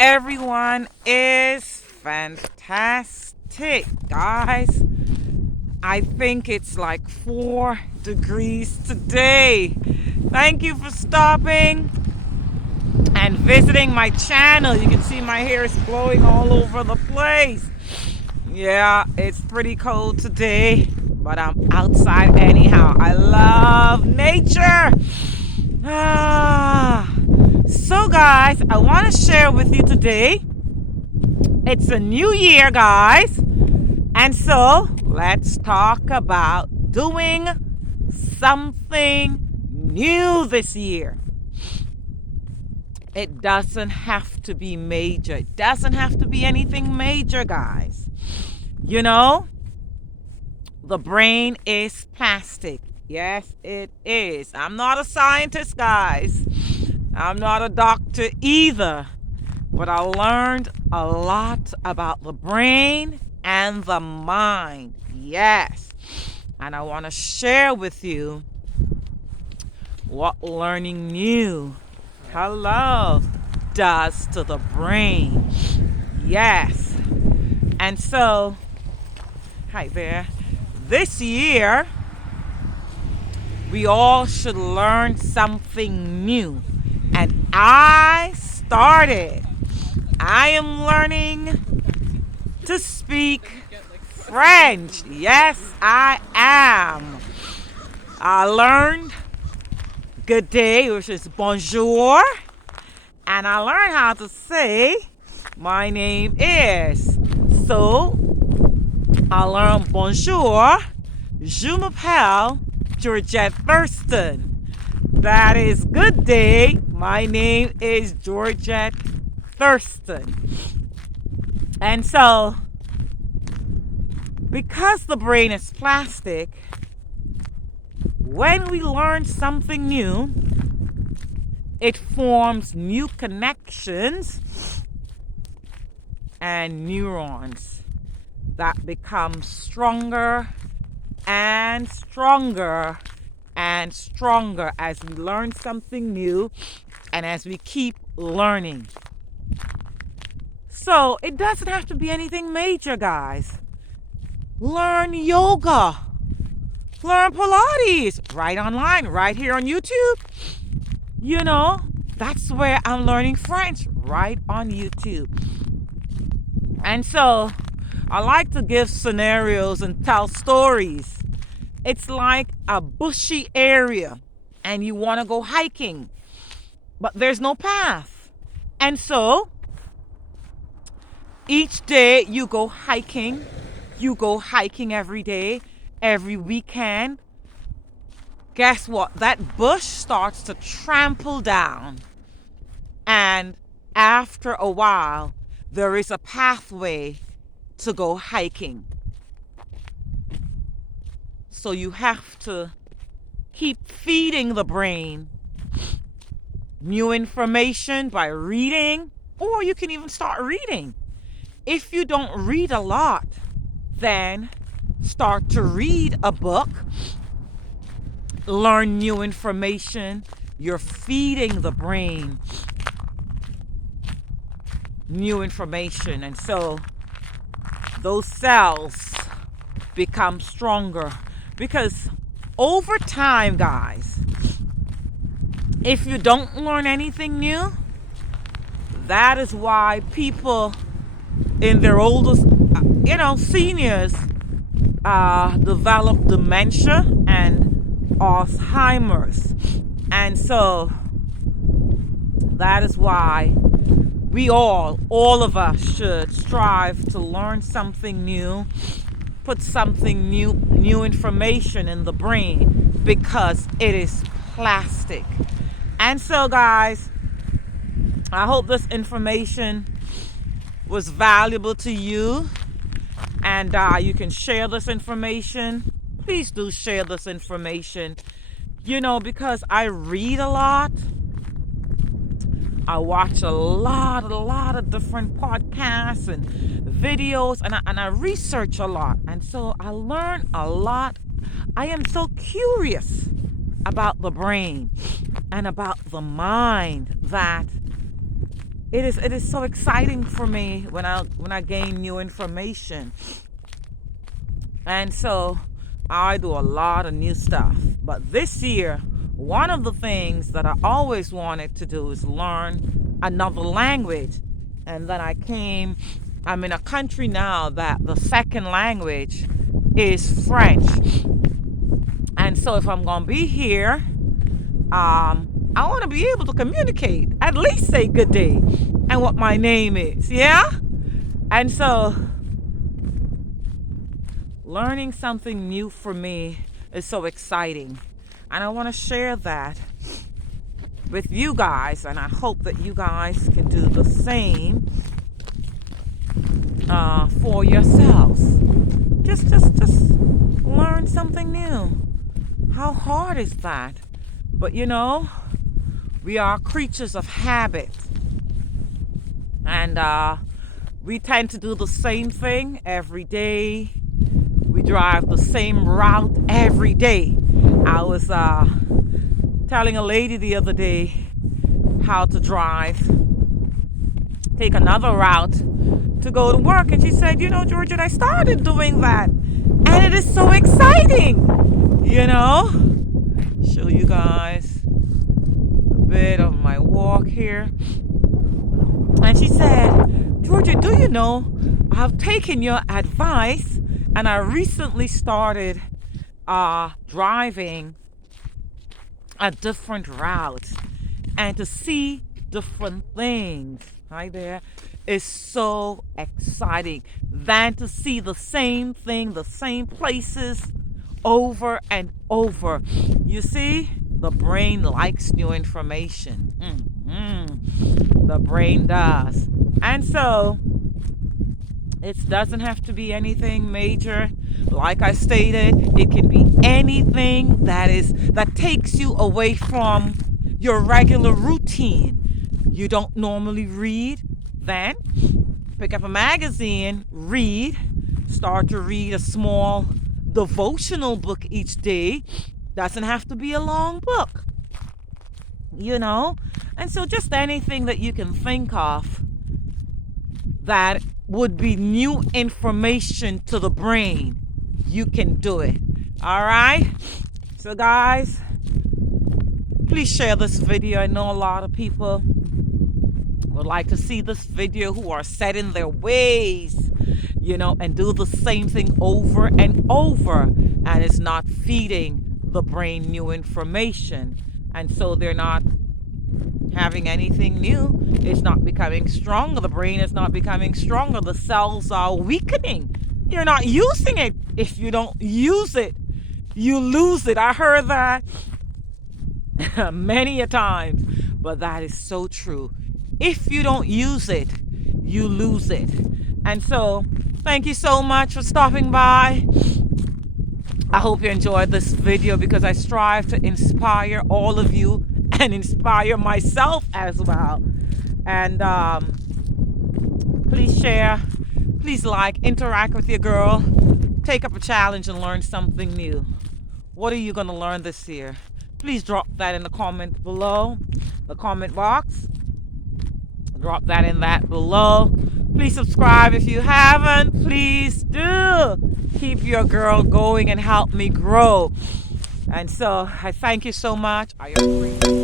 everyone is fantastic, guys. I think it's like 4 degrees today. Thank you for stopping and visiting my channel. You can see my hair is blowing all over the place. Yeah, it's pretty cold today, but I'm outside anyhow. I love nature. So guys, I want to share with you today. It's a new year, guys. And so let's talk about doing something new this year. It doesn't have to be major. It doesn't have to be anything major, guys. You know, the brain is plastic. Yes, it is. I'm not a scientist, guys. I'm not a doctor either. But I learned a lot about the brain and the mind. Yes. And I want to share with you what learning new, does to the brain. Yes. And so, hi there. This year, we all should learn something new. And I started. I am learning to speak French. Yes, I am. I learned good day, which is bonjour. And I learned how to say my name is. So, I learned bonjour. Je m'appelle Georgette Thurston. That is good day. My name is Georgette Thurston. And so, because the brain is plastic, when we learn something new, it forms new connections and neurons that become stronger and stronger and stronger as we learn something new and as we keep learning. So it doesn't have to be anything major, guys. Learn yoga. Learn Pilates. Right online, right here on YouTube. You know, that's where I'm learning French, right on YouTube. And so I like to give scenarios and tell stories. It's like a bushy area and you want to go hiking, but there's no path. And so each day you go hiking every day, every weekend. Guess what? That bush starts to trample down. And after a while, there is a pathway to go hiking. So you have to keep feeding the brain new information by reading, or you can even start reading. If you don't read a lot, then start to read a book, learn new information. You're feeding the brain new information, and so those cells become stronger. Because over time, guys, if you don't learn anything new, that is why people in their oldest, seniors, develop dementia and Alzheimer's. And so that is why we all of us should strive to learn something new, put something new information in the brain, because it is plastic. And so guys, I hope this information was valuable to you, and you can share this information. Please do share this information, because I read a lot, I watch a lot of different podcasts and videos, and I research a lot, and so I learn a lot. I am so curious about the brain and about the mind that it is so exciting for me when I gain new information. And so I do a lot of new stuff. But this year, one of the things that I always wanted to do is learn another language. And then I'm in a country now that the second language is French. And so if I'm going to be here, I want to be able to communicate, at least say good day and what my name is. Yeah? And so learning something new for me is so exciting. And I want to share that with you guys. And I hope that you guys can do the same for yourselves. Just learn something new. How hard is that? But we are creatures of habit. And we tend to do the same thing every day. We drive the same route every day. I was telling a lady the other day how to take another route to go to work. And she said, Georgette, I started doing that. And it is so exciting. Show you guys a bit of my walk here. And she said, Georgette, do you know, I've taken your advice and I recently started driving a different route, and to see different things right there is so exciting than to see the same thing, the same places over and over. You see, the brain likes new information. The brain does. And so it doesn't have to be anything major. Like I stated, it can be anything that takes you away from your regular routine. You don't normally read, then pick up a magazine, start to read a small devotional book each day. Doesn't have to be a long book, and so just anything that you can think of that would be new information to the brain, you can do it. All right, so guys, please share this video. I know a lot of people would like to see this video who are set in their ways, and do the same thing over and over, and it's not feeding the brain new information, and so they're not having anything new. It's not becoming stronger. The brain is not becoming stronger. The cells are weakening. You're not using it. If you don't use it, you lose it. I heard that many a times, but that is so true. If you don't use it, you lose it. And so thank you so much for stopping by. I hope you enjoyed this video, because I strive to inspire all of you and inspire myself as well. And please share, please like, interact with your girl, take up a challenge and learn something new. What are you going to learn this year? Please drop that in the comment below, the comment box. Drop that in that below. Please subscribe if you haven't. Please do. Keep your girl going and help me grow. And so I thank you so much. Are you free?